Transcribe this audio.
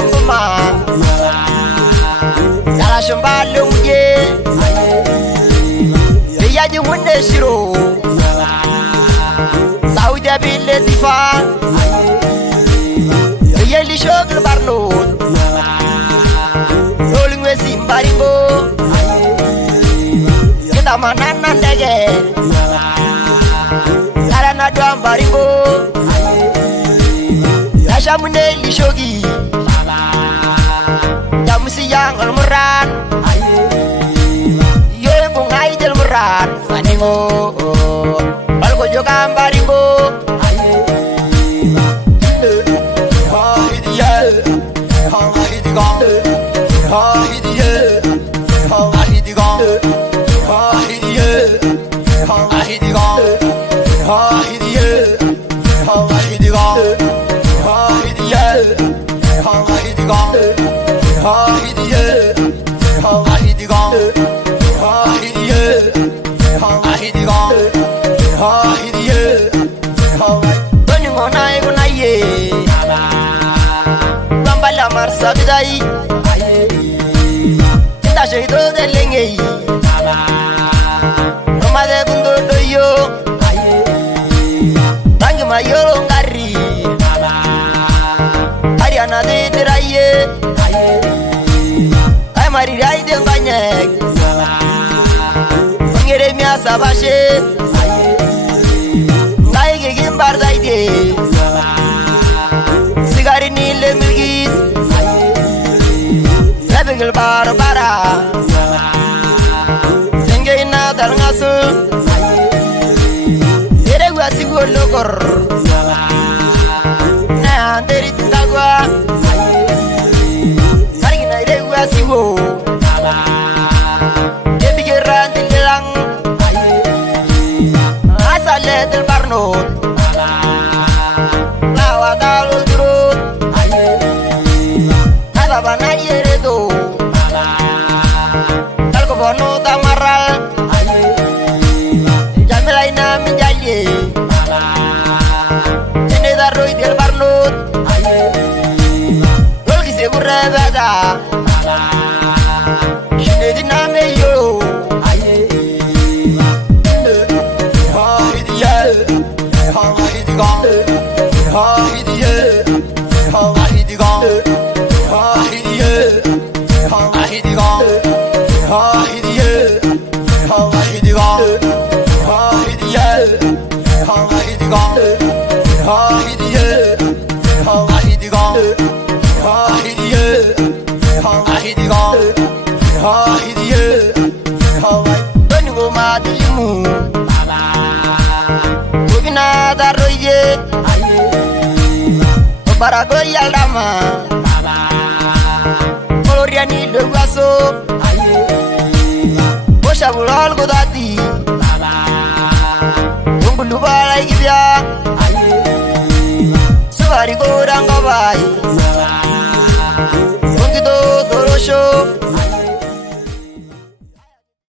ngoma yala shambalo muje ya jumune shiro Saudi bille difa yeli shogl barnot rolling we simbaringo kita manana ndege karana dwambaringo yashamune lishogi jamusi yangal muran yoy bungai del muran faningo balgo jogambaringo Sabidai Kita syaitu delengei Nomade bundo doyo Tangi mayolo ngari Hari anade diraye Ay mari rai del banyak Mengirimnya sabashe Ngai gegim bardai de Sigari nile milgis Bigel bara Senge ina dal ngasu Yere gua sigol lokor Na anteri tungagwa Kari gina yere gua sigo Yebi geran tinggilang Asale del barnot Lawa galul turut Asabana yere do Bono tamaral Jamila ina minjaye Ini darui del barnut Lol kise gurre beda Ini diname yo Para goyal dama Koloriani le guaso Bosha bulal godati Ungulu balai gibya Subari godang gabai